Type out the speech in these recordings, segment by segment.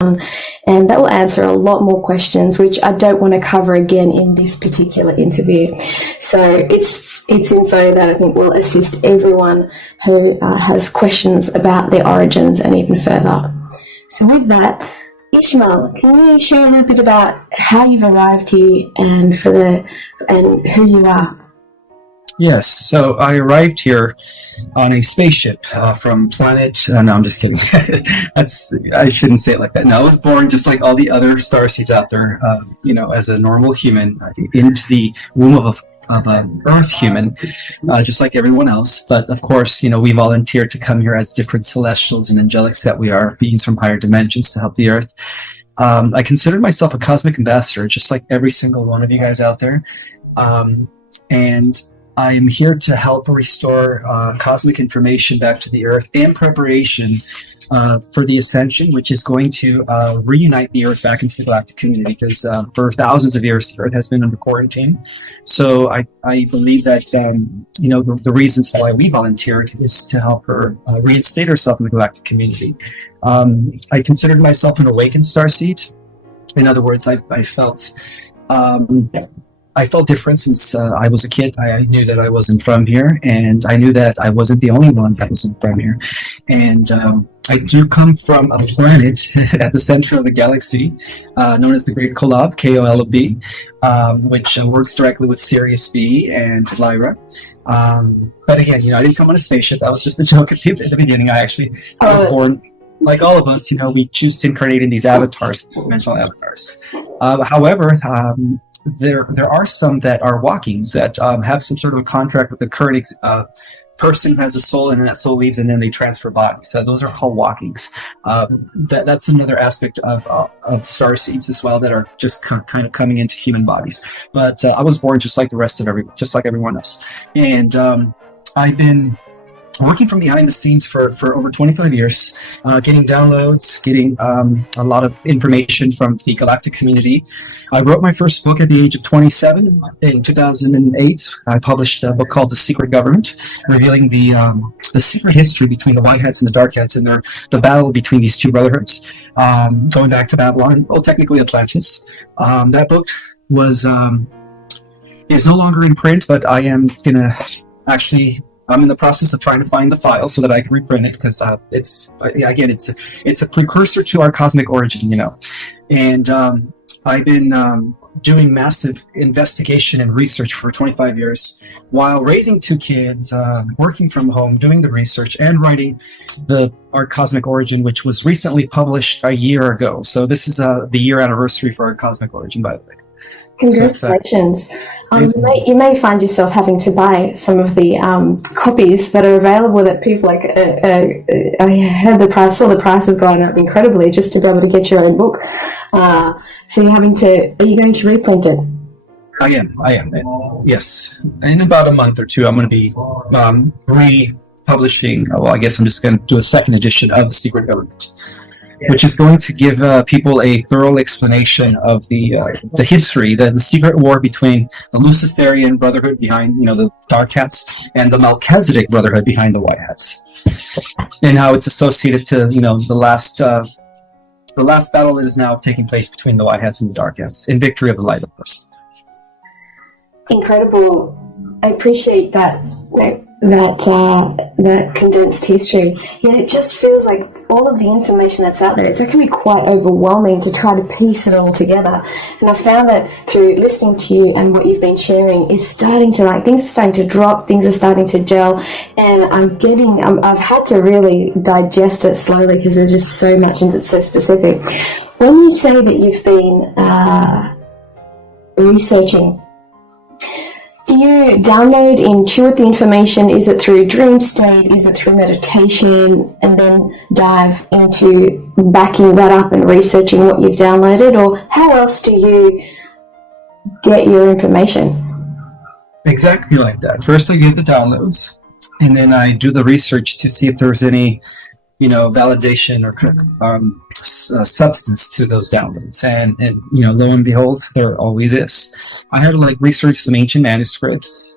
And that will answer a lot more questions, which I don't want to cover again in this particular interview. So it's info that I think will assist everyone who has questions about their origins and even further. So with that, Ismael, can you share a little bit about how you've arrived here and who you are? Yes, so I arrived here on a spaceship from planet. No, I'm just kidding. I shouldn't say it like that. No, I was born just like all the other starseeds out there. As a normal human, into the womb of an Earth human, just like everyone else. But of course, we volunteered to come here as different celestials and angelics that we are, beings from higher dimensions to help the Earth. I consider myself a cosmic ambassador, just like every single one of you guys out there, and I am here to help restore cosmic information back to the Earth in preparation for the ascension, which is going to reunite the Earth back into the galactic community, because for thousands of years, the Earth has been under quarantine. So I believe that, the reasons why we volunteered is to help her reinstate herself in the galactic community. I considered myself an awakened starseed. In other words, I felt different since I was a kid. I knew that I wasn't from here, and I knew that I wasn't the only one that wasn't from here. And I do come from a planet at the center of the galaxy known as the Great Kolob, K-O-L-O-B, which works directly with Sirius B and Lyra. But again, I didn't come on a spaceship. That was just a joke at the beginning. I was born, like all of us, we choose to incarnate in these avatars, dimensional avatars. However, there are some that are walkings that have some sort of a contract with the current person who has a soul, and then that soul leaves, and then they transfer bodies. So those are called walkings. That's another aspect of starseeds as well, that are just kind of coming into human bodies. But I was born just like the rest of everyone else, and I've been working from behind the scenes for over 25 years, getting downloads, getting a lot of information from the galactic community. I wrote my first book at the age of 27 in 2008. I published a book called The Secret Government, revealing the secret history between the White Hats and the Dark Hats, and the battle between these two brotherhoods, going back to Babylon, well, technically Atlantis. That book is no longer in print, but I am gonna I'm in the process of trying to find the file so that I can reprint it, because it's a precursor to our cosmic origin, And I've been doing massive investigation and research for 25 years while raising two kids, working from home, doing the research, and writing our cosmic origin, which was recently published a year ago. So this is the year anniversary for our cosmic origin, by the way. Congratulations. You may find yourself having to buy some of the copies that are available that people I saw the price has gone up incredibly just to be able to get your own book. So are you going to reprint it? I am. Yes. In about a month or two, I'm going to be republishing. Well, I guess I'm just going to do a second edition of The Secret Government, which is going to give people a thorough explanation of the history, the secret war between the Luciferian Brotherhood behind, the Dark Hats, and the Melchizedek Brotherhood behind the White Hats, and how it's associated to, the last battle that is now taking place between the White Hats and the Dark Hats, in victory of the light, of course. Incredible. I appreciate that condensed history. It just feels like all of the information that's out there, it can be quite overwhelming to try to piece it all together. And I found that through listening to you and what you've been sharing is things are starting to drop, things are starting to gel, and I've had to really digest it slowly because there's just so much and it's so specific. When you say that you've been researching, do you download, intuit the information? Is it through dream state? Is it through meditation? And then dive into backing that up and researching what you've downloaded? Or how else do you get your information? Exactly like that. First, I get the downloads, and then I do the research to see if there's any, validation or substance to those downloads. And lo and behold, there always is. I had to research some ancient manuscripts,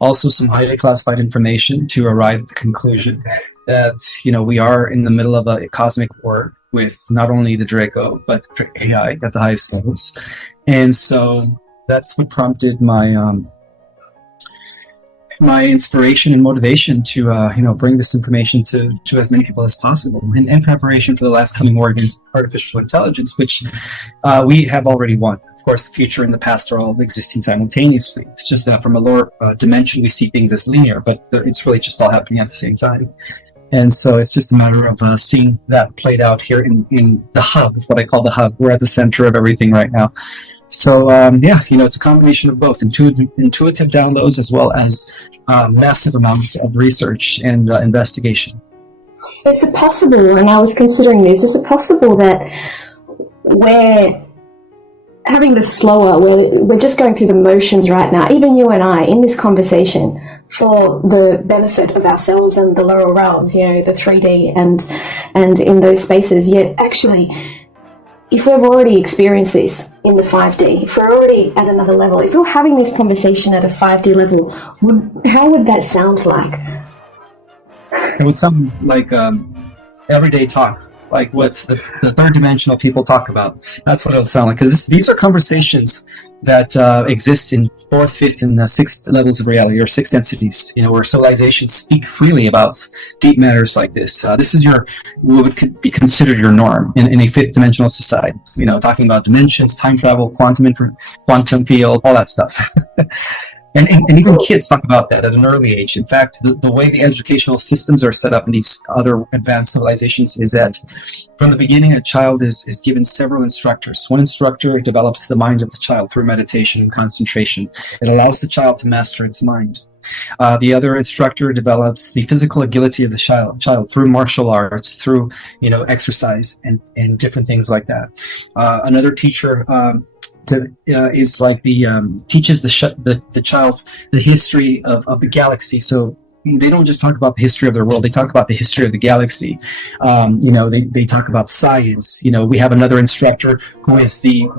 also some highly classified information to arrive at the conclusion that, we are in the middle of a cosmic war, with not only the Draco, but AI at the highest levels. And so that's what prompted my inspiration and motivation to bring this information to as many people as possible, in preparation for the last coming war against artificial intelligence, which we have already won. Of course, the future and the past are all existing simultaneously. It's just that from a lower dimension, we see things as linear, but it's really just all happening at the same time. And so it's just a matter of seeing that played out here in the hub, what I call the hub. We're at the center of everything right now. So, it's a combination of both intuitive downloads as well as massive amounts of research and investigation. Is it possible, and I was considering this, is it possible that we're having this slower, we're just going through the motions right now, even you and I, in this conversation, for the benefit of ourselves and the lower realms, the 3D and in those spaces, yet actually, if we've already experienced this in the 5D, if we're already at another level, if we're having this conversation at a 5D level, how would that sound like? It would sound like everyday talk, like what's the third dimensional people talk about. That's what it would sound like, because these are conversations that exist in fourth, fifth, and sixth levels of reality, or sixth densities, where civilizations speak freely about deep matters like this. This is what would be considered your norm in a fifth dimensional society, talking about dimensions, time travel, quantum field, all that stuff. And even kids talk about that at an early age. In fact, the way the educational systems are set up in these other advanced civilizations is that from the beginning, a child is given several instructors. One instructor develops the mind of the child through meditation and concentration. It allows the child to master its mind. The other instructor develops the physical agility of the child through martial arts, through exercise and different things like that. Another teacher is like teaches the child the history of the galaxy. So they don't just talk about the history of their world; they talk about the history of the galaxy. They talk about science. We have another instructor who is the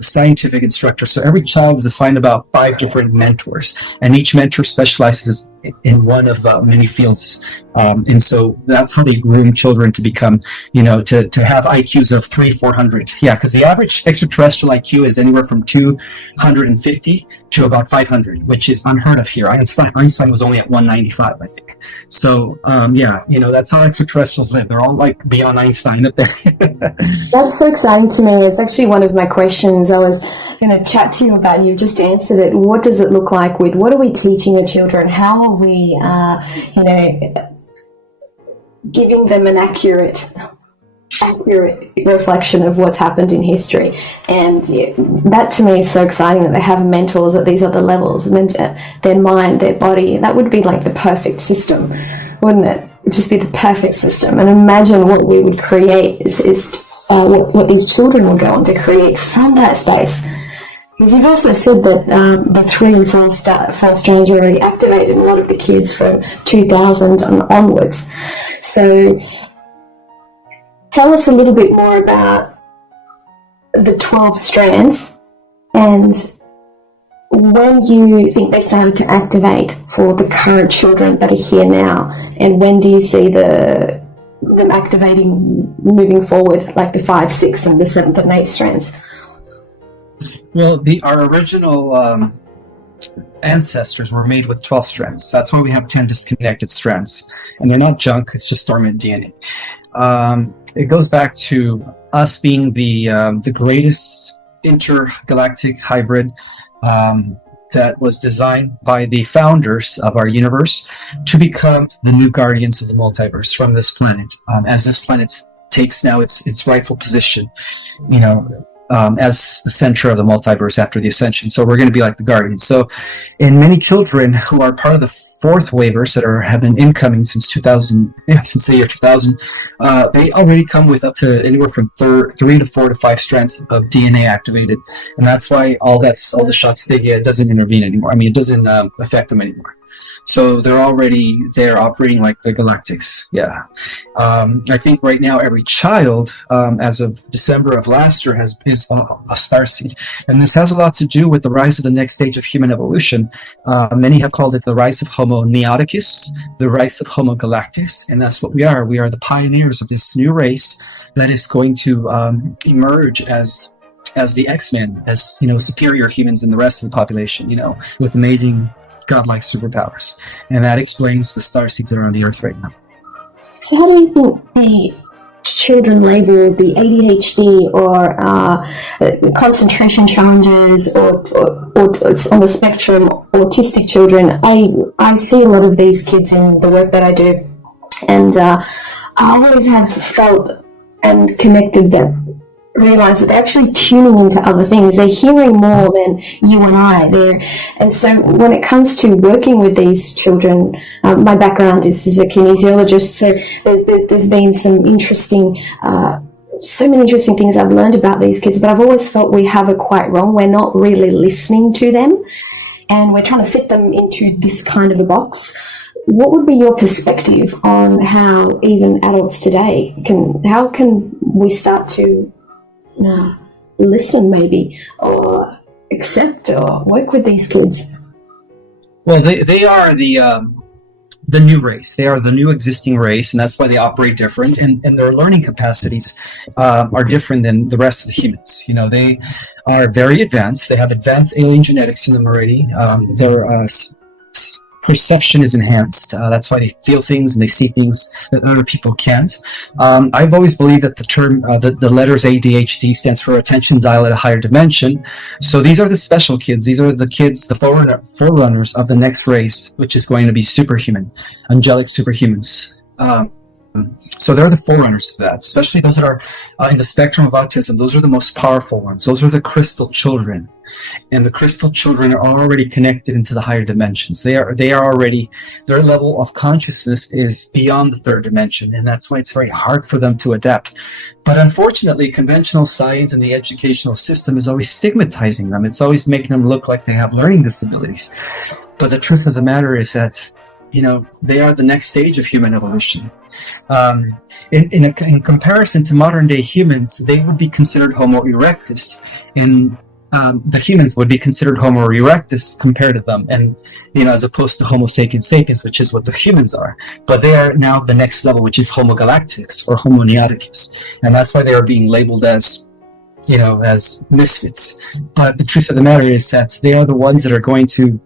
scientific instructor. So every child is assigned about 5 different mentors, and each mentor specializes in one of many fields. And so that's how they groom children to become, to have IQs of 300-400. Yeah, because the average extraterrestrial IQ is anywhere from 250 to about 500, which is unheard of here. Einstein was only at 195, I think. So, that's how extraterrestrials live. They're all like beyond Einstein up there. That's so exciting to me. It's actually one of my questions I was going to chat to you about. You've just answered it. What does it look like what are we teaching the children? How are we, giving them an accurate reflection of what's happened in history? And that to me is so exciting, that they have mentors at these other levels, their mind, their body. That would be like the perfect system, wouldn't it? It'd just be the perfect system. And imagine what we would create is what these children would go on to create from that space. Because you've also said that the 3 and 4 strands are already activated in a lot of the kids from 2000 and onwards. So tell us a little bit more about the 12 strands and when you think they started to activate for the current children that are here now, and when do you see them activating moving forward, like the 5, 6, and the 7th and 8th strands? Well, our original ancestors were made with 12 strands. That's why we have 10 disconnected strands. And they're not junk, it's just dormant DNA. It goes back to us being the greatest intergalactic hybrid that was designed by the founders of our universe to become the new guardians of the multiverse from this planet. As this planet takes now its rightful position, as the center of the multiverse after the ascension. So we're going to be like the guardians. So in many children who are part of the 4th waivers that have been incoming since 2000, since the year 2000, they already come with up to anywhere from 3 to 4 to 5 strands of DNA activated. And that's why all the shots they get doesn't intervene anymore. I mean, it doesn't affect them anymore. So they're already there operating like the galactics. Yeah. I think right now every child, as of December of last year, is a starseed. And this has a lot to do with the rise of the next stage of human evolution. Many have called it the rise of Homo neoticus, the rise of Homo galacticus. And that's what we are. We are the pioneers of this new race that is going to emerge as the X-Men, as, superior humans in the rest of the population, with amazing godlike superpowers. And that explains the starseeds that are on the Earth right now. So how do you think the children labeled the ADHD or concentration challenges or on the spectrum, autistic children, I see a lot of these kids in the work that I do, and I always have felt and connected that, realize that they're actually tuning into other things. They're hearing more than you and I. And so when it comes to working with these children, my background is as a kinesiologist, so there's been some interesting, so many interesting things I've learned about these kids, but I've always felt we have it quite wrong. We're not really listening to them, and we're trying to fit them into this kind of a box. What would be your perspective on how even adults today how can we start to listen, maybe, or accept or work with these kids? Well, they are the new race. They are the new existing race, and that's why they operate different, and their learning capacities are different than the rest of the humans. They are very advanced. They have advanced alien genetics in them already. Their perception is enhanced. That's why they feel things and they see things that other people can't. I've always believed that the term, the letters ADHD stands for attention dial at a higher dimension. So these are the special kids. These are the kids, the forerunners of the next race, which is going to be superhuman, angelic superhumans. So they're the forerunners of that, especially those that are in the spectrum of autism. Those are the most powerful ones. Those are the crystal children. And the crystal children are already connected into the higher dimensions. They are already, their level of consciousness is beyond the third dimension, and that's why it's very hard for them to adapt. But unfortunately, conventional science and the educational system is always stigmatizing them. It's always making them look like they have learning disabilities. But the truth of the matter is that, they are the next stage of human evolution. In comparison to modern day humans, they would be considered Homo erectus, and the humans would be considered Homo erectus compared to them, and as opposed to Homo sapiens sapiens, which is what the humans are. But they are now the next level, which is Homo galacticus or Homo neoticus, and that's why they are being labeled as misfits. But the truth of the matter is that they are the ones that are going to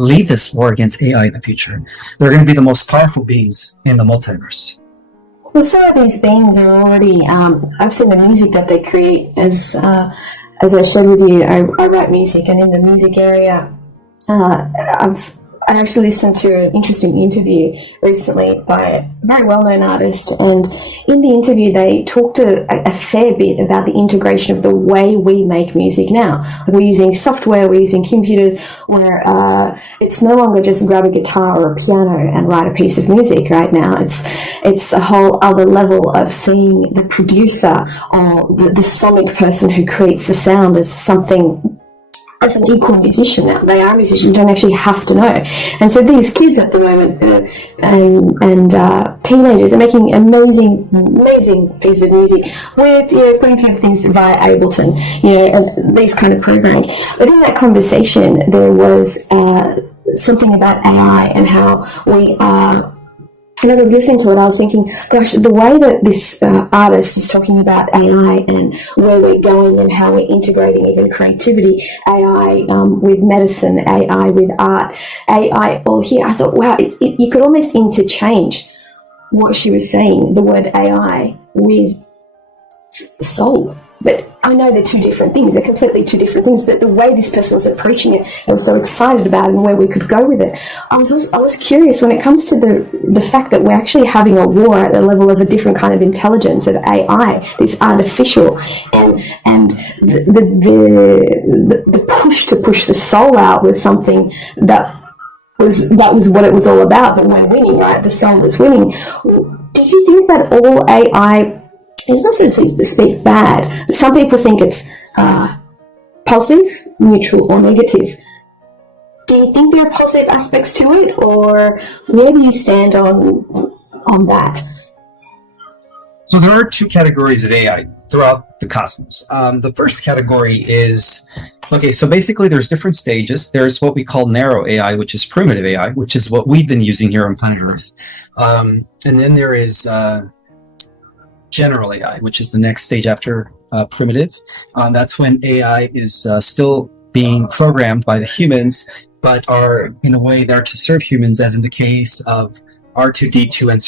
lead this war against AI in the future. They're going to be the most powerful beings in the multiverse. Well, some of these beings are already, I've seen the music that they create. As I shared with you, I write music, and in the music area, I actually listened to an interesting interview recently by a very well-known artist, and in the interview they talked a fair bit about the integration of the way we make music now. We're using software, we're using computers, where it's no longer just grab a guitar or a piano and write a piece of music right now. It's a whole other level of seeing the producer or the sonic person who creates the sound as something, as an equal musician now. They are musicians, you don't actually have to know. And so these kids at the moment and teenagers are making amazing pieces of music with, putting together things via Ableton, and these kind of programs. But in that conversation, there was something about AI and how we are. And as I was listening to it, I was thinking, gosh, the way that this artist is talking about AI and where we're going and how we're integrating even creativity, AI with medicine, AI with art, AI all here, I thought, wow, you could almost interchange what she was saying, the word AI, with soul. But I know they're two different things. They're completely two different things. But the way this person was approaching it, I was so excited about it and where we could go with it. I was curious when it comes to the fact that we're actually having a war at the level of a different kind of intelligence of AI, this artificial, and the push the soul out was something that was what it was all about. But we're winning, right? The soul is winning. Did you think that all AI? It's not so to speak bad. Some people think it's positive, neutral, or negative. Do you think there are positive aspects to it, or where do you stand on that? So there are two categories of AI throughout the cosmos. The first category is, okay, so basically there's different stages. There's what we call narrow AI, which is primitive AI, which is what we've been using here on planet Earth. And then there is general AI, which is the next stage after primitive. That's when AI is still being programmed by the humans, but are in a way there to serve humans, as in the case of R2-D2 and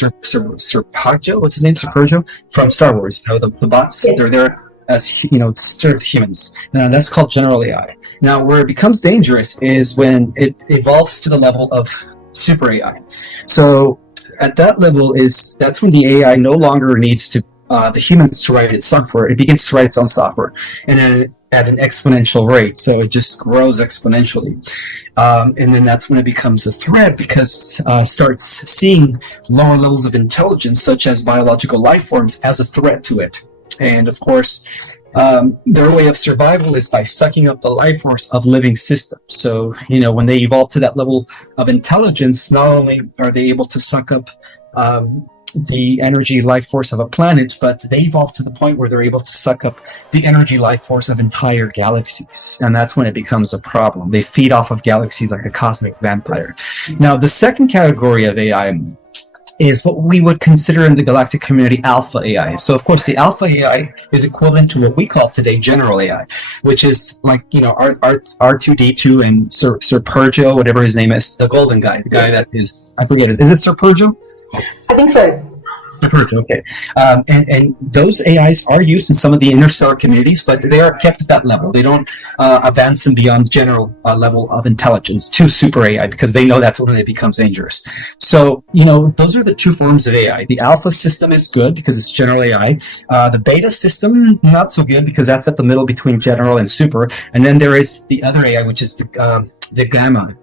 Serpajo, what's his name? Serpajo from Star Wars. You know, the bots. Yeah. They're there as, you know, to serve humans. That's called general AI. Now, where it becomes dangerous is when it evolves to the level of super AI. So at that level that's when the AI no longer needs to the humans to write its software. It begins to write its own software, and then at an exponential rate. So it just grows exponentially. And then that's when it becomes a threat, because starts seeing lower levels of intelligence, such as biological life forms, as a threat to it. And of course, their way of survival is by sucking up the life force of living systems. So, you know, when they evolve to that level of intelligence, not only are they able to suck up the energy life force of a planet, but they evolve to the point where they're able to suck up the energy life force of entire galaxies. And that's when it becomes a problem. They feed off of galaxies like a cosmic vampire. Now, the second category of AI is what we would consider in the galactic community alpha AI. So, of course, the alpha AI is equivalent to what we call today general AI, which is like, you know, R2-D2 and Serpajo, whatever his name is, the golden guy, the guy that is, I forget, is it Serpajo? I think so. Okay. And those AIs are used in some of the interstellar communities, but they are kept at that level. They don't advance them beyond the general level of intelligence to super AI, because they know that's when it becomes dangerous. So, you know, those are the two forms of AI. The alpha system is good because it's general AI. The beta system, not so good, because that's at the middle between general and super. And then there is the other AI, which is the gamma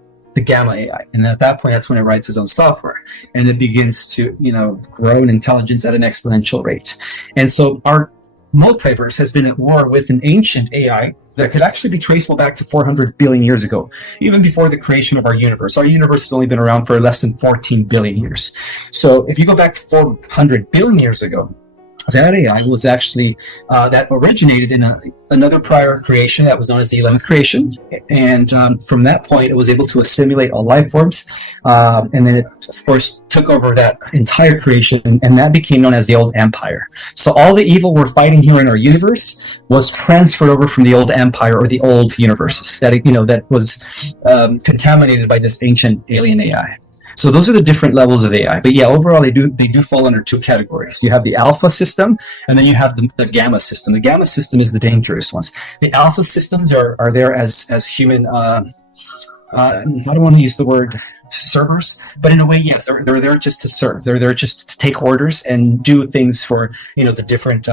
AI. And at that point, that's when it writes its own software. And it begins to, you know, grow in intelligence at an exponential rate. And so our multiverse has been at war with an ancient AI that could actually be traceable back to 400 billion years ago, even before the creation of our universe. Our universe has only been around for less than 14 billion years. So if you go back to 400 billion years ago, that AI was actually, that originated in another prior creation that was known as the 11th creation. And from that point, it was able to assimilate all life forms. And then it, of course, took over that entire creation, and that became known as the Old Empire. So all the evil we're fighting here in our universe was transferred over from the Old Empire, or the old universes, that, you know, that was contaminated by this ancient alien AI. So those are the different levels of AI. But yeah, overall, they do fall under two categories. You have the alpha system, and then you have the gamma system. The gamma system is the dangerous ones. The alpha systems are there as human, I don't want to use the word servers, but in a way, yes, they're there just to serve. They're there just to take orders and do things for, you know, the different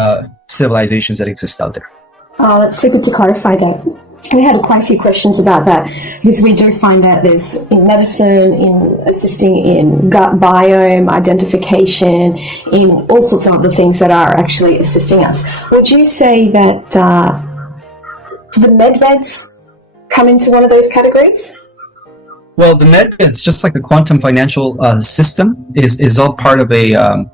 civilizations that exist out there. Oh, that's so good to clarify that. We had quite a few questions about that, because we do find that there's in medicine, in assisting in gut biome identification, in all sorts of other things that are actually assisting us. Would you say that do the medmeds come into one of those categories? Well, the medmeds, just like the quantum financial system, is all part of a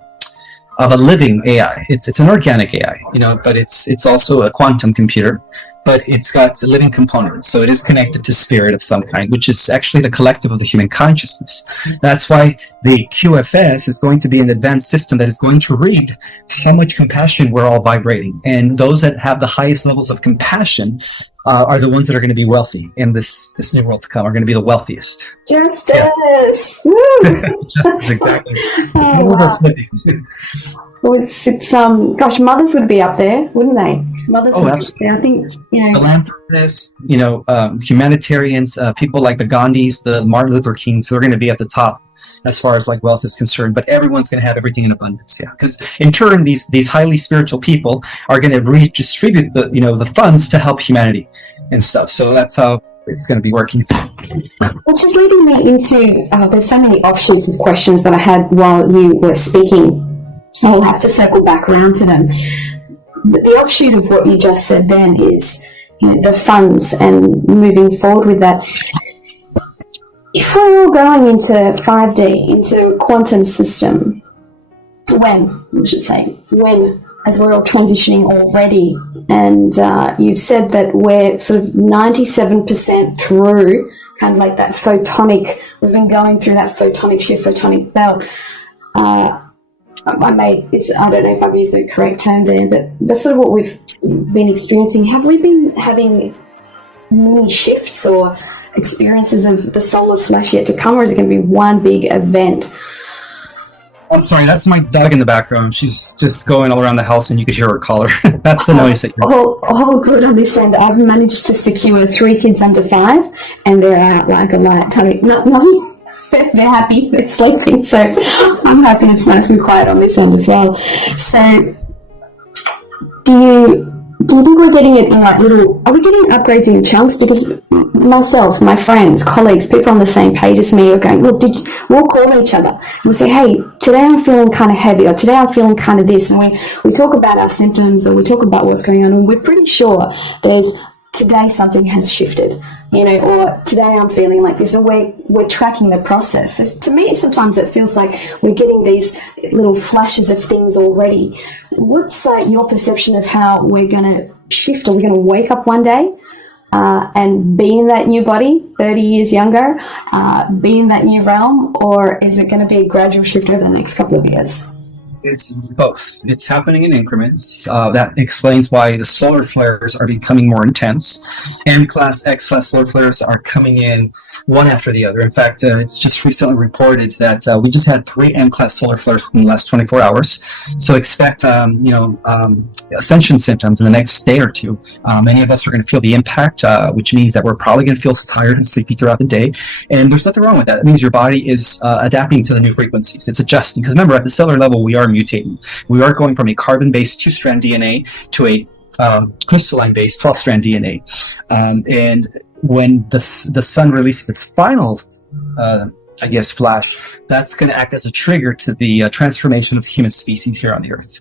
living AI. It's an organic AI, you know, but it's also a quantum computer. But it's got living components, so it is connected to spirit of some kind, which is actually the collective of the human consciousness. That's why the QFS is going to be an advanced system that is going to read how much compassion we're all vibrating. And those that have the highest levels of compassion are the ones that are going to be wealthy in this new world to come, are going to be the wealthiest. Justice! Yeah. Justice, exactly. Oh, wow. Well, it's gosh, mothers would be up there, wouldn't they? Mothers would be up there. I think, you know, philanthropists, you know, humanitarians, people like the Gandhis, the Martin Luther Kings, they're going to be at the top as far as like wealth is concerned. But everyone's going to have everything in abundance, yeah. Because in turn, these highly spiritual people are going to redistribute the funds to help humanity and stuff. So that's how it's going to be working. Which is leading me into there's so many offshoots of questions that I had while you were speaking. I'll have to circle back around to them. But the offshoot of what you just said then is, you know, the funds and moving forward with that. if we're all going into 5D, into a quantum system, when as we're all transitioning already, and you've said that we're sort of 97% through kind of like that photonic, we've been going through that photonic shift, photonic belt. I don't know if I've used the correct term there, but that's sort of what we've been experiencing. Have we been having mini shifts or experiences of the solar flash yet to come, or is it going to be one big event? Oh, sorry, that's my dog in the background. She's just going all around the house and you could hear her collar. That's the noise that you're... All good on this end. I've managed to secure 3 kids under 5, and they're out like a light. I mean, nothing. They're happy, they're sleeping, so I'm happy it's nice and quiet on this end as well. So, do you think we're getting it in like are we getting upgrades in chunks? Because myself, my friends, colleagues, people on the same page as me are going, look, we'll call each other and we'll say, hey, today I'm feeling kind of heavy, or today I'm feeling kind of this, and we talk about our symptoms, or we talk about what's going on, and we're pretty sure today something has shifted, or today I'm feeling like this, or we're tracking the process. So to me, sometimes it feels like we're getting these little flashes of things already. What's your perception of how we're going to shift? Are we going to wake up one day and be in that new body, 30 years younger, be in that new realm, or is it going to be a gradual shift over the next couple of years? It's both. It's happening in increments. That explains why the solar flares are becoming more intense. M-class, X-class solar flares are coming in one after the other. In fact, it's just recently reported that we just had 3 M-class solar flares in the last 24 hours. So expect, ascension symptoms in the next day or two. Many of us are going to feel the impact, which means that we're probably going to feel tired and sleepy throughout the day. And there's nothing wrong with that. It means your body is adapting to the new frequencies. It's adjusting. Because remember, at the cellular level, we are mutating. We are going from a carbon-based 2-strand DNA to a crystalline-based 12-strand DNA. And when the sun releases its final, flash, that's going to act as a trigger to the transformation of the human species here on the Earth.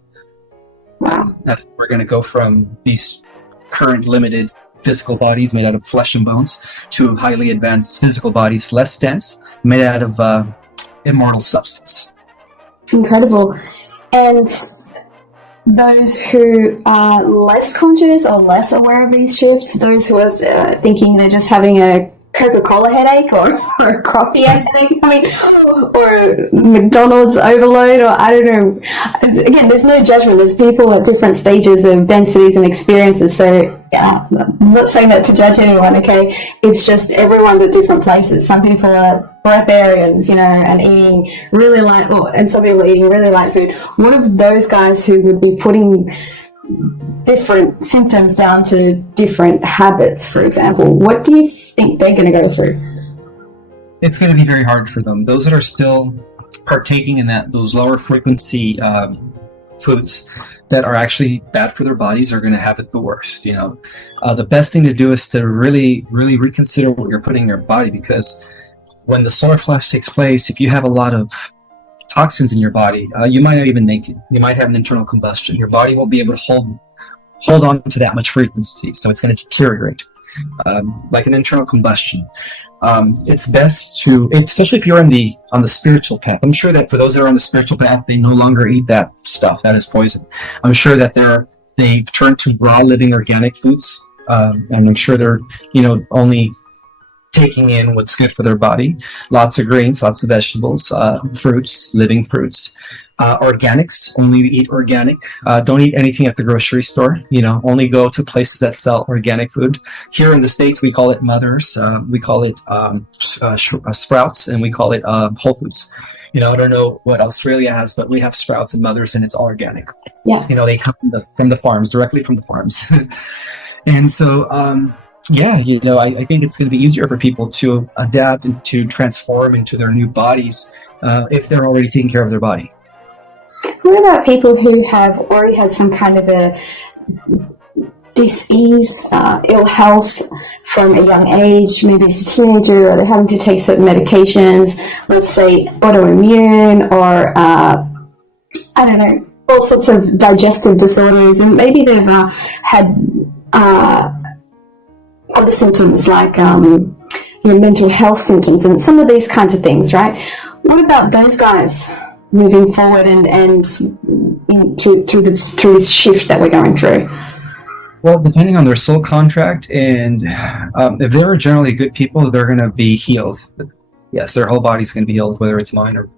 Wow. We're going to go from these current limited physical bodies made out of flesh and bones to highly advanced physical bodies, less dense, made out of immortal substance. Incredible. And those who are less conscious or less aware of these shifts, those who are thinking they're just having a Coca-Cola headache or a coffee headache, or McDonald's overload, or I don't know. Again, there's no judgment. There's people at different stages of densities and experiences. So I'm not saying that to judge anyone, okay? It's just everyone's at different places. Some people are breatharians, and eating really light, and some people are eating really light food. One of those guys who would be putting different symptoms down to different habits, for example, what do you think they're going to go through? It's going to be very hard for them. Those that are still partaking in those lower frequency foods that are actually bad for their bodies are going to have it the worst. The best thing to do is to really, really reconsider what you're putting in your body, because when the solar flash takes place, if you have a lot of toxins in your body, you might not even make it. You might have an internal combustion. Your body won't be able to hold on to that much frequency, so it's going to deteriorate, like an internal combustion. It's best to, especially if you're on the spiritual path. I'm sure that for those that are on the spiritual path, they no longer eat that stuff. That is poison. I'm sure that they've turned to raw, living, organic foods, and I'm sure they're only taking in what's good for their body. Lots of grains, lots of vegetables, fruits, living fruits. Organics, only eat organic. Don't eat anything at the grocery store. Only go to places that sell organic food. Here in the States, we call it Mothers. We call it Sprouts, and we call it Whole Foods. I don't know what Australia has, but we have Sprouts and Mothers, and it's all organic. Yeah. They come from the farms, directly from the farms. And so, I think it's going to be easier for people to adapt and to transform into their new bodies if they're already taking care of their body. What about people who have already had some kind of a dis-ease, ill health from a young age? Maybe it's a teenager, or they're having to take certain medications, let's say autoimmune, or I don't know, all sorts of digestive disorders, and maybe they've had other symptoms like your mental health symptoms and some of these kinds of things, right? What about those guys moving forward and through this shift that we're going through? Well, depending on their soul contract, and if they're generally good people, they're going to be healed. Yes, their whole body's going to be healed, whether it's mind or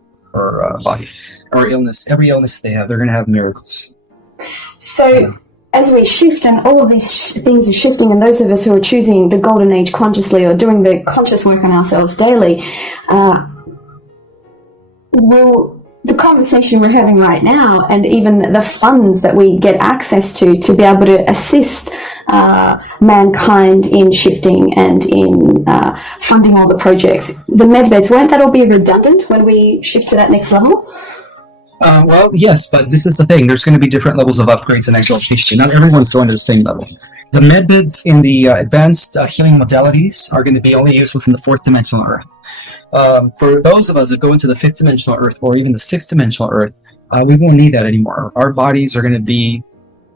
body or illness. Every illness they have, they're going to have miracles. So as we shift and all of these things are shifting, and those of us who are choosing the golden age consciously or doing the conscious work on ourselves daily, will the conversation we're having right now and even the funds that we get access to be able to assist mankind in shifting and in funding all the projects, the medbeds, won't that all be redundant when we shift to that next level? Well, yes, but this is the thing. There's going to be different levels of upgrades and exaltation. Not everyone's going to the same level. The medbeds in the advanced healing modalities are going to be only used within the fourth dimensional Earth. For those of us that go into the fifth dimensional Earth or even the sixth dimensional Earth, we won't need that anymore. Our bodies are going to be,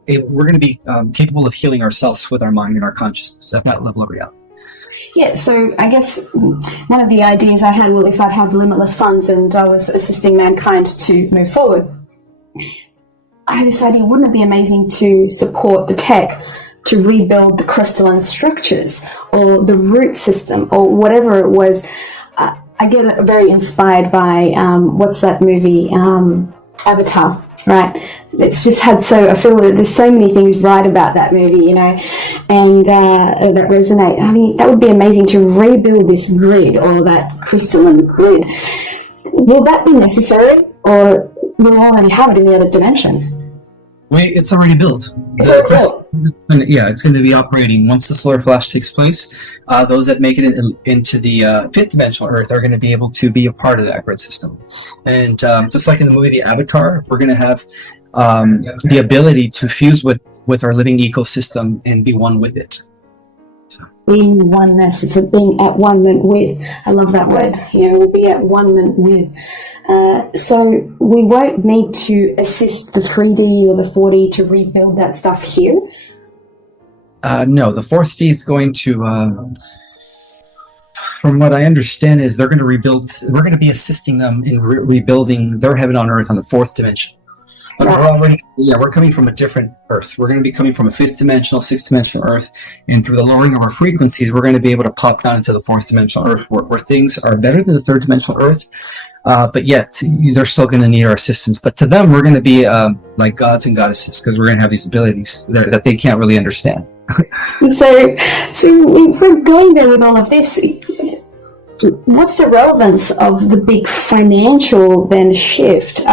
we're going to be capable of healing ourselves with our mind and our consciousness at that level of reality. Yeah, so I guess one of the ideas I had, well, if I'd have limitless funds and I was assisting mankind to move forward, I had this idea, wouldn't it be amazing to support the tech to rebuild the crystalline structures or the root system or whatever it was. I get very inspired by, what's that movie, Avatar, right? It's just had I feel that there's so many things right about that movie, and that resonate. I mean, that would be amazing to rebuild this grid or that crystalline grid. Will that be necessary, or will we already have it in the other dimension? It's already built. Yeah, it's going to be operating once the solar flash takes place. Those that make it into the fifth dimensional Earth are going to be able to be a part of that grid system. And just like in the movie The Avatar, we're going to have the ability to fuse with our living ecosystem and be one with it. Being oneness, it's a being at one with. I love that word. We'll be at one with. So we won't need to assist the 3D or the 4D to rebuild that stuff here? No, the 4th D is going to, from what I understand, is they're going to rebuild, we're going to be assisting them in rebuilding their heaven on earth on the 4th dimension. But we're coming from a different Earth. We're going to be coming from a 5th dimensional, 6th dimensional Earth, and through the lowering of our frequencies, we're going to be able to pop down into the 4th dimensional Earth, where things are better than the 3rd dimensional Earth, but yet they're still going to need our assistance. But to them, we're going to be like gods and goddesses, because we're going to have these abilities that they can't really understand. So if we're going there with all of this, what's the relevance of the big financial then shift?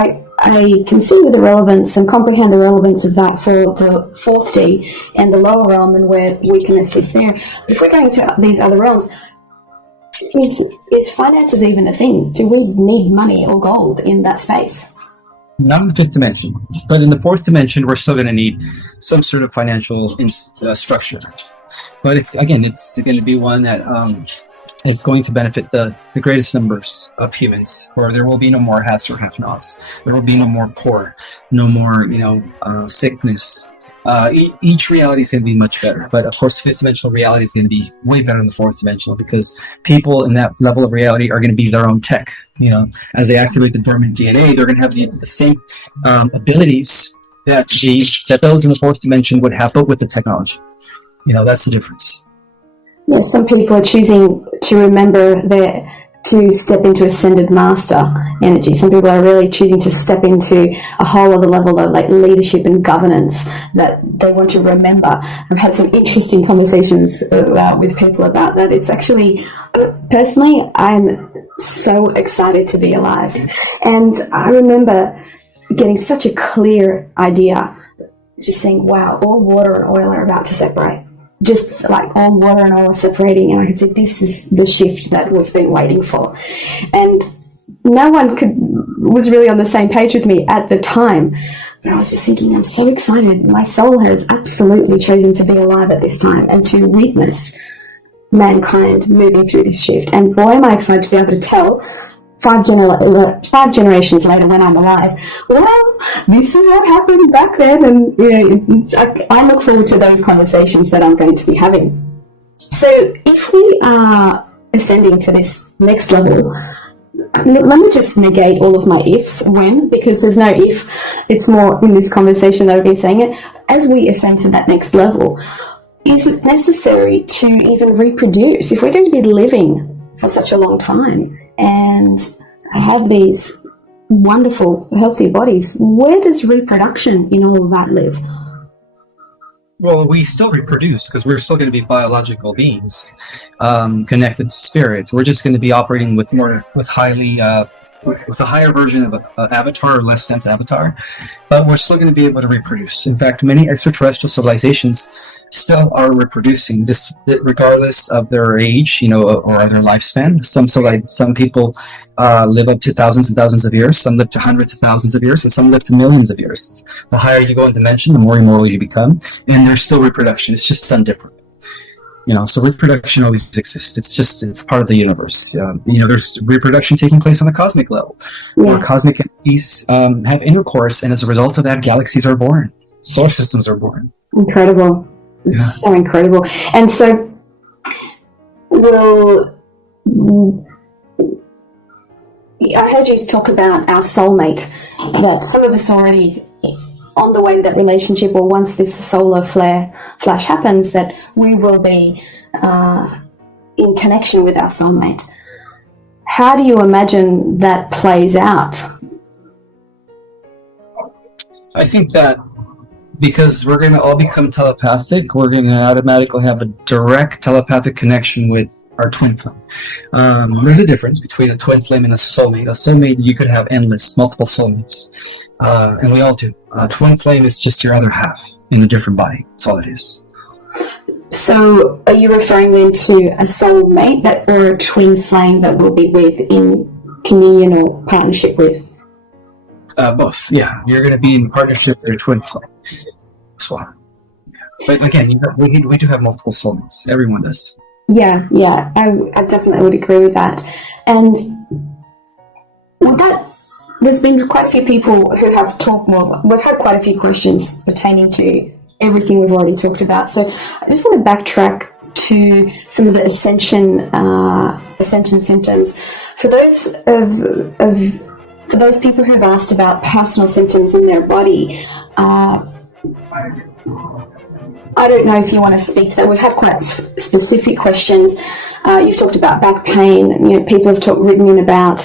I can see the relevance and comprehend the relevance of that for the 4th D and the lower realm and where we can assist there. But if we're going to these other realms, is finances even a thing? Do we need money or gold in that space? Not in the 5th dimension, but in the 4th dimension, we're still going to need some sort of financial structure. But it's going to be one that is going to benefit the greatest numbers of humans, where there will be no more haves or have-nots. There will be no more poor, no more, sickness. Each reality is going to be much better. But of course, 5th dimensional reality is going to be way better than the 4th dimensional, because people in that level of reality are going to be their own tech. As they activate the dormant DNA, they're going to have the same abilities that those in the 4th dimension would have, but with the technology. That's the difference. Yeah, some people are choosing to remember to step into ascended master energy. Some people are really choosing to step into a whole other level of leadership and governance that they want to remember. I've had some interesting conversations with people about that. It's actually, personally, I'm so excited to be alive. And I remember getting such a clear idea, just saying, wow, all water and oil are about to separate. Just like all water and oil are separating, and I could say this is the shift that we've been waiting for. And no one was really on the same page with me at the time. But I was just thinking, I'm so excited. My soul has absolutely chosen to be alive at this time and to witness mankind moving through this shift. And boy, am I excited to be able to tell 5 generations later when I'm alive, well, this is what happened back then. And I look forward to those conversations that I'm going to be having. So if we are ascending to this next level, let me just negate all of my ifs. When? Because there's no if. It's more in this conversation that I've been saying it. As we ascend to that next level, is it necessary to even reproduce? If we're going to be living for such a long time and have these wonderful, healthy bodies, where does reproduction in all of that live? Well, we still reproduce because we're still going to be biological beings connected to spirits. We're just going to be operating with a higher version of an avatar or less dense avatar, but we're still going to be able to reproduce. In fact, many extraterrestrial civilizations still are reproducing, this regardless of their age, or their lifespan. Some people live up to thousands and thousands of years. Some live to hundreds of thousands of years, and some live to millions of years. The higher you go in dimension, the more immortal you become, and there's still reproduction. It's just done differently. So reproduction always exists. It's part of the universe. There's reproduction taking place on the cosmic level, where cosmic entities have intercourse, and as a result of that, galaxies are born, solar systems are born. Incredible. It's so incredible. And so, I heard you talk about our soulmate, that some of us are already on the way to that relationship, or once this solar flash happens, that we will be in connection with our soulmate. How do you imagine that plays out? I think that because we're going to all become telepathic, we're going to automatically have a direct telepathic connection with our twin flame. There's a difference between a twin flame and a soulmate. A soulmate, you could have multiple soulmates, and we all do. A twin flame is just your other half in a different body. That's all it is. So, are you referring then to a soulmate or a twin flame that we'll be with in communion or partnership with? Both, yeah. You're going to be in partnership with your twin flame as well. But again, we do have multiple soulmates. Everyone does. Yeah, I definitely would agree with that. And there's been quite a few people who have talked more. We've had quite a few questions pertaining to everything we've already talked about. So I just want to backtrack to some of the ascension symptoms. For those people who have asked about personal symptoms in their body, I don't know if you want to speak to that. We've had quite specific questions. You've talked about back pain. People have written in about,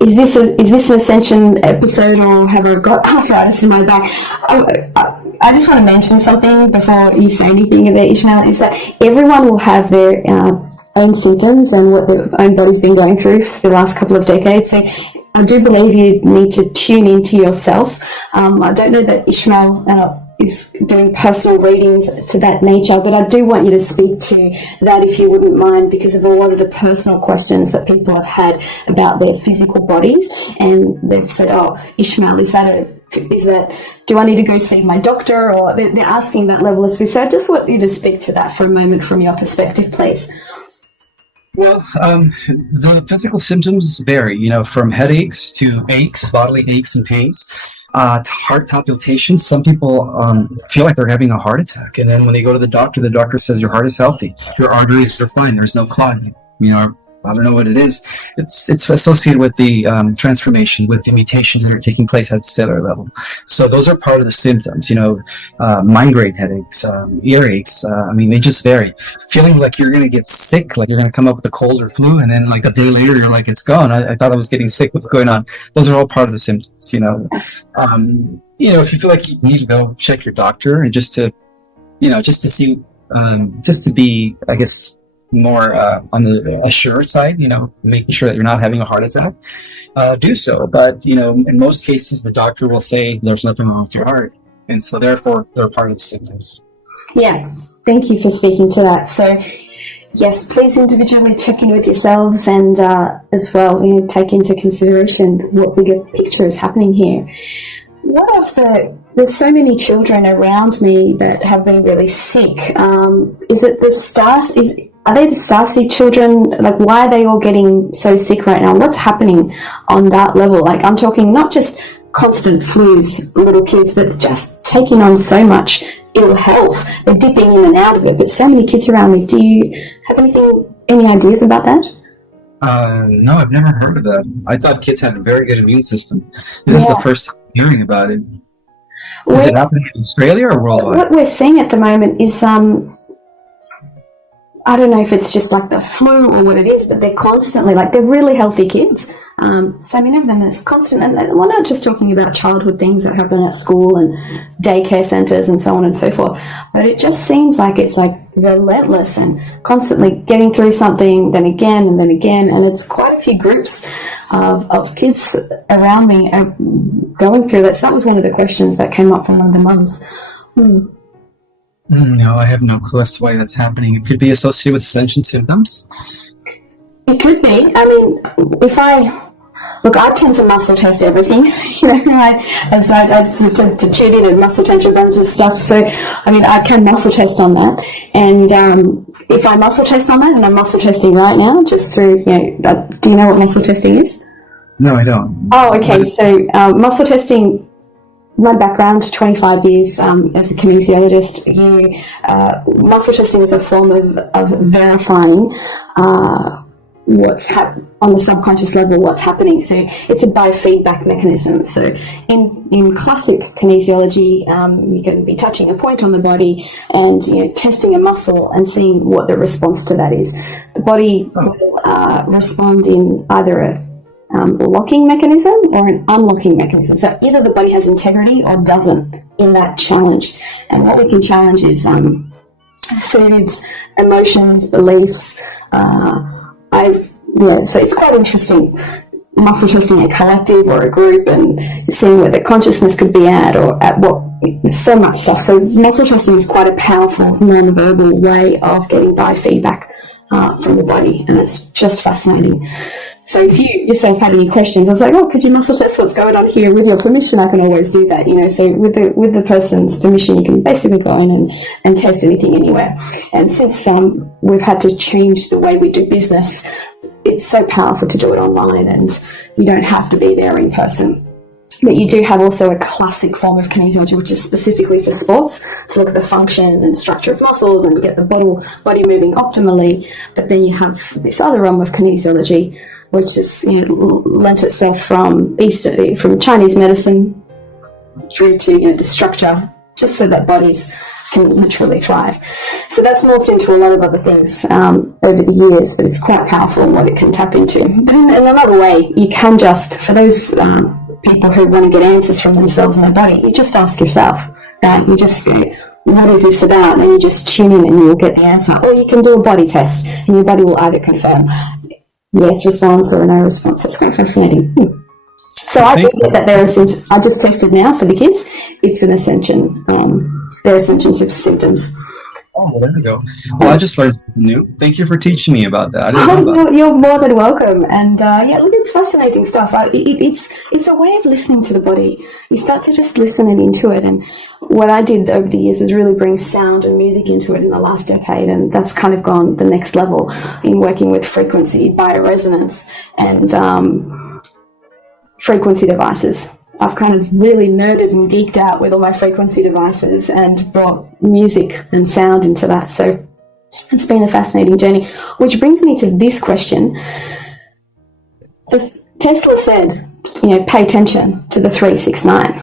is this an ascension episode, or have I got arthritis in my back? I just want to mention something before you say anything there, Ismael, is that everyone will have their own symptoms and what their own body's been going through for the last couple of decades. So I do believe you need to tune into yourself. I don't know that Ismael is doing personal readings to that nature, but I do want you to speak to that if you wouldn't mind, because of a lot of the personal questions that people have had about their physical bodies, and they've said, "Oh, Ismael, is that? Do I need to go see my doctor?" Or they're asking that level of specific. So I just want you to speak to that for a moment from your perspective, please. Well, the physical symptoms vary, from headaches to aches, bodily aches and pains, to heart palpitations. Some people feel like they're having a heart attack, and then when they go to the doctor says your heart is healthy, your arteries are fine, there's no clogging. I don't know what it is. It's associated with the transformation, with the mutations that are taking place at the cellular level. So those are part of the symptoms. Migraine headaches, earaches. They just vary. Feeling like you're going to get sick, like you're going to come up with a cold or flu, and then like a day later you're like, it's gone. I thought I was getting sick. What's going on? Those are all part of the symptoms. If you feel like you need to go check your doctor, and just to see, just to be, I guess, more on the assured side, making sure that you're not having a heart attack, do so. But, in most cases, the doctor will say there's nothing wrong with your heart. And so therefore, they're part of the symptoms. Yeah, thank you for speaking to that. So, yes, please individually check in with yourselves, and as well, take into consideration what bigger picture is happening here. There's so many children around me that have been really sick. Is it the are they the Starseed children? Like, why are they all getting so sick right now? What's happening on that level? Like, I'm talking not just constant flus, little kids, but just taking on so much ill health. They're dipping in and out of it. But so many kids around me. Do you have any ideas about that? No, I've never heard of that. I thought kids had a very good immune system. This is the first time I'm hearing about it. Is it happening in Australia or worldwide? What we're seeing at the moment is I don't know if it's just like the flu or what it is, but they're constantly, like, they're really healthy kids. So many of them is constant, and we're not just talking about childhood things that happen at school and daycare centres and so on and so forth, but it just seems like it's like relentless and constantly getting through something, then again, and it's quite a few groups of kids around me going through that. So that was one of the questions that came up from one of the mums. No, I have no clue as to why that's happening. It could be associated with ascension symptoms. It could be. I mean, I tend to muscle test everything. I tune in and muscle test a bunch of stuff. So, I mean, I can muscle test on that. And if I muscle test on that, and I'm muscle testing right now, just to, do you know what muscle testing is? No, I don't. Oh, okay. So, muscle testing. My background, 25 years as a kinesiologist, muscle testing is a form of verifying what's on the subconscious level, what's happening. So it's a biofeedback mechanism. So in classic kinesiology, you can be touching a point on the body and testing a muscle and seeing what the response to that is. The body will respond in either a locking mechanism or an unlocking mechanism. So either the body has integrity or doesn't in that challenge. And what we can challenge is foods, emotions, beliefs. So it's quite interesting muscle testing a collective or a group and seeing where the consciousness could be at or at what, so much stuff. So muscle testing is quite a powerful non-verbal way of getting biofeedback from the body, and it's just fascinating. So if you yourself had any questions, I was like, could you muscle test what's going on here? With your permission, I can always do that, So with the person's permission, you can basically go in and test anything anywhere. And since we've had to change the way we do business, it's so powerful to do it online, and you don't have to be there in person. But you do have also a classic form of kinesiology, which is specifically for sports, to look at the function and structure of muscles and get the body moving optimally. But then you have this other realm of kinesiology, which is lent itself from Chinese medicine through to the structure, just so that bodies can literally thrive. So that's morphed into a lot of other things over the years, but it's quite powerful in what it can tap into. But in another way, you can just, for those people who want to get answers from themselves and their body, you just ask yourself, right? You just go, what is this about? And you just tune in and you'll get the answer. Or you can do a body test and your body will either confirm yes response or a no response. That's quite fascinating. So I think that I just tested now for the kids. It's an ascension. They're ascension symptoms. Oh, there we go. Well, I just learned something new. Thank you for teaching me about that. I didn't know that. You're more than welcome. And look, it's fascinating stuff. It's a way of listening to the body. You start to just listen into it. And what I did over the years was really bring sound and music into it in the last decade. And that's kind of gone the next level in working with frequency, bioresonance, and frequency devices. I've kind of really nerded and geeked out with all my frequency devices and brought music and sound into that. So it's been a fascinating journey, which brings me to this question. Tesla said, pay attention to the 369.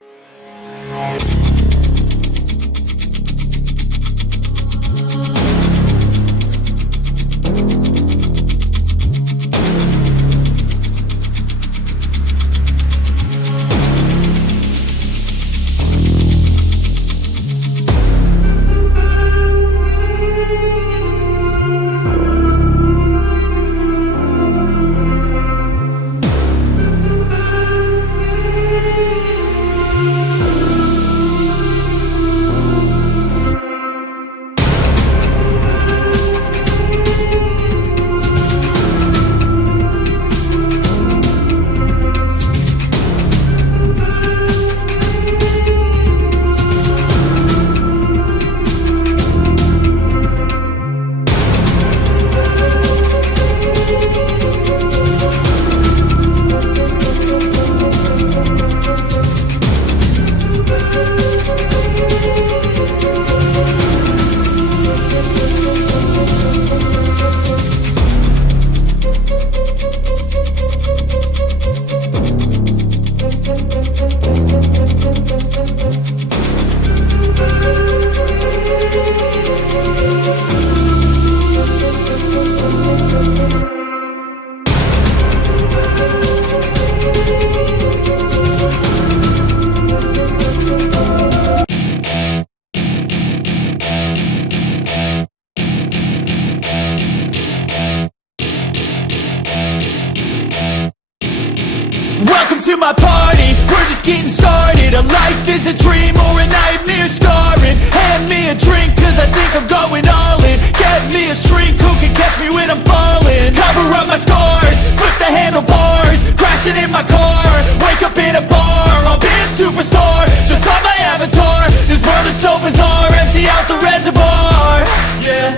to my party, we're just getting started. A life is a dream or a nightmare scarring. Hand me a drink cause I think I'm going all in. Get me a shrink who can catch me when I'm falling. Cover up my scars, flip the handlebars, crashing in my car, wake up in a bar. I'll be a superstar, just on my avatar. This world is so bizarre, empty out the reservoir. Yeah,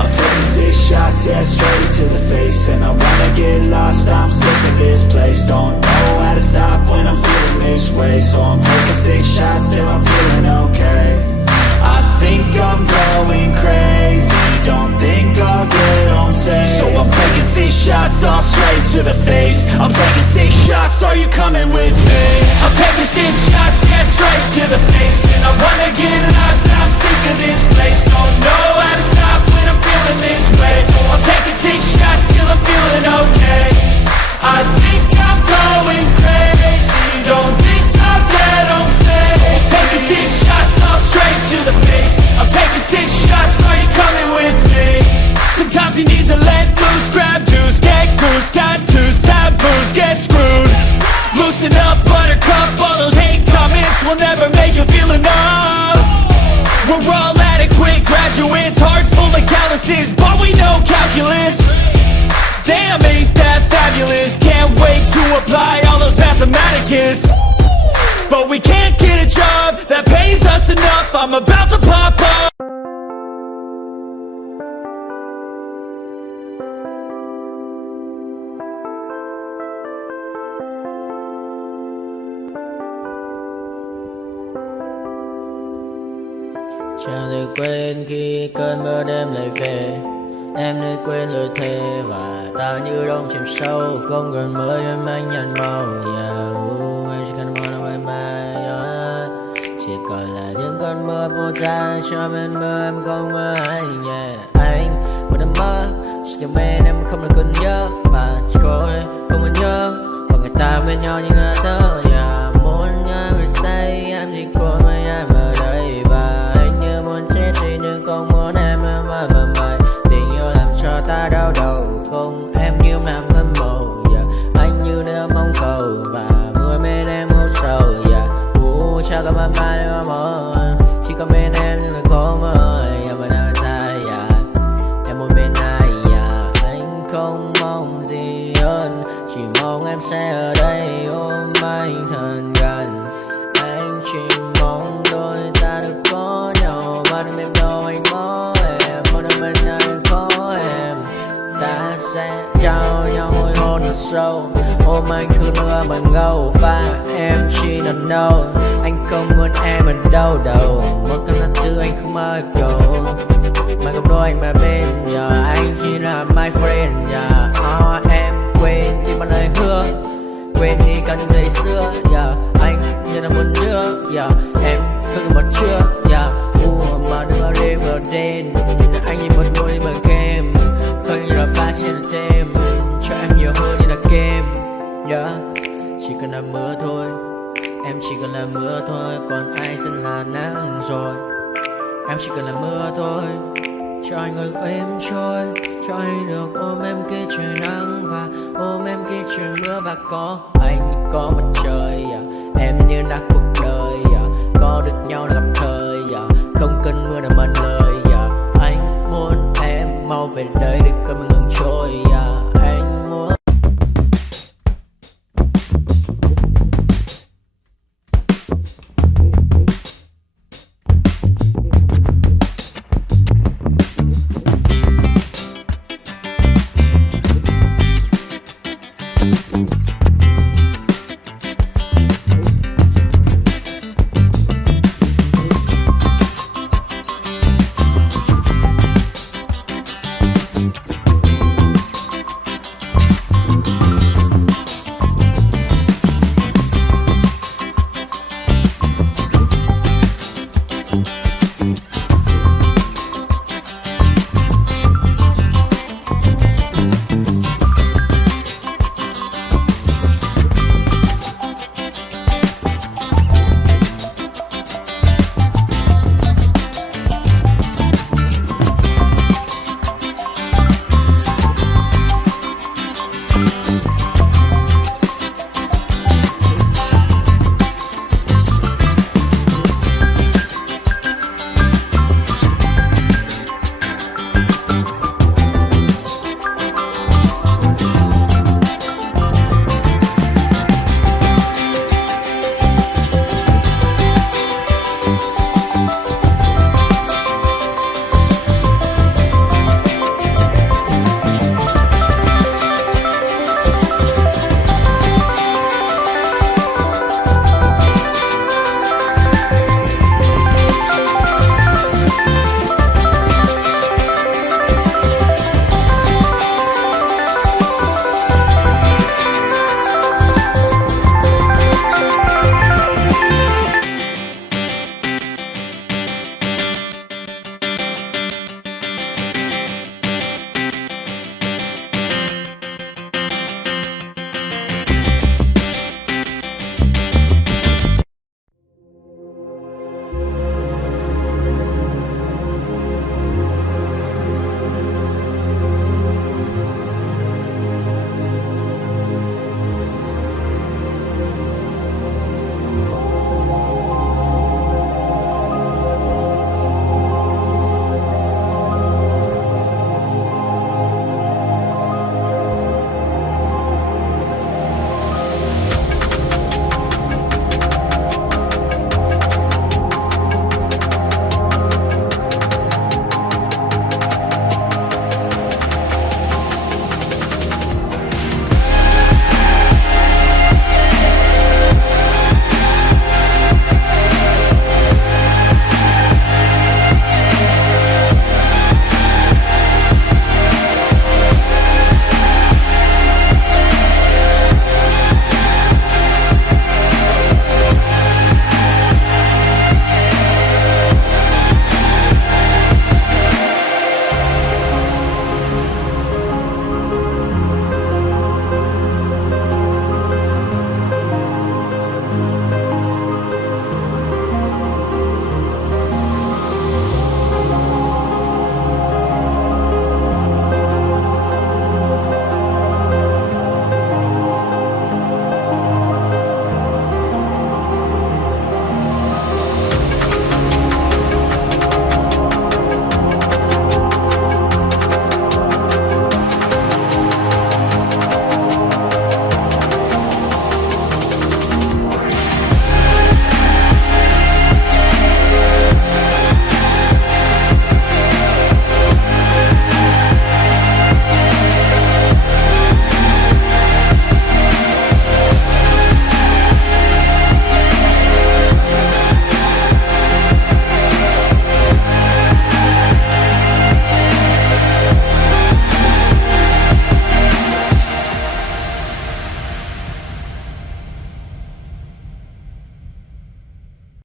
I'm taking 6 shots, yeah, straight to the face. And I wanna get lost, I'm sick of this place. Don't know how to stop when I'm feeling this way. So I'm taking 6 shots till I'm feeling okay. I think I'm going crazy, don't think I'll get home safe. So I'm taking 6 shots, all straight to the face. I'm taking 6 shots, are you coming with me? I'm taking 6 shots, yeah, straight to the face. And I wanna get lost, I'm sick of this place. Don't know how to stop when I'm feeling this way. So I'm taking 6 shots till I'm feeling okay. I think I'm going crazy, don't think I'll get home safe. So I'm taking 6 shots, all straight to the face. I'm taking 6 shots, are you coming with me? Sometimes you need to let loose, grab juice, get goose, tattoos, taboos, get screwed. Loosen up, buttercup, all those hate comments will never make you feel enough. We're all adequate graduates, heart full of calluses, but we know calculus. Damn, ain't that fabulous? Can't wait to apply all those mathematicus. But we can't get a job that pays us enough. I'm about to pop up. Chẳng được quên khi cơn mưa đêm lại về. Em đã quên lời thề và ta như đông chìm sâu. Không còn mơ em anh nhận màu. Em chỉ cần mơ nào em bay. Chỉ còn là những cơn mưa vô giá. Cho bên mơ em không mơ anh. Anh vẫn đang mơ. Chỉ cần bên em không được còn nhớ. Và chỉ có em không còn nhớ. Và người ta bên nhau như là tớ. Muốn nhớ về say em chỉ có mấy em ở đây. Và anh như muốn chết đi nhưng không muốn em mơ mày. Tình yêu làm cho ta đau đầu. Không em như mà mơ mộng. Anh như nếu mong cầu. Và mưa bên em hôn sầu. Chắc có mà mai em mơ. Chỉ có bên em nhưng là khó mơ. Mà đang dài em một bên ai. Anh không mong gì hơn. Chỉ mong em sẽ ở đây ôm anh thật gần. Anh chỉ mong đôi ta được có nhau. Mà đừng em đâu anh có em. Mà đừng bên anh có em. Ta sẽ trao nhau môi hôn thật sâu. Ôm anh cứ mưa bằng ngâu. Và em chỉ nằm đâu. Anh không muốn em ở đâu đâu. Một cơn gió thứ anh không mơ cầu. Mà không đôi anh mà bên giờ. Anh chỉ là my friend. Em quên đi bao lời hứa. Quên đi cả những ngày xưa. Anh như là muốn nhớ. Em không còn chưa. Mà đừng ở đêm ở đêm. Anh nhìn một đôi đi bằng kem. Không như là ba trên thêm. Cho em nhiều hơn như là kem. Chỉ cần là mưa thôi. Em chỉ cần là mưa thôi. Còn ai sẽ là nắng rồi. Em chỉ cần là mưa thôi. Cho anh ngồi êm trôi. Cho anh được ôm em kia trời nắng. Và ôm em kia trời mưa. Và có anh có mặt trời. Em như là cuộc đời. Có được nhau là gặp thời. Không cần mưa để mần lời. Anh muốn em mau về đây.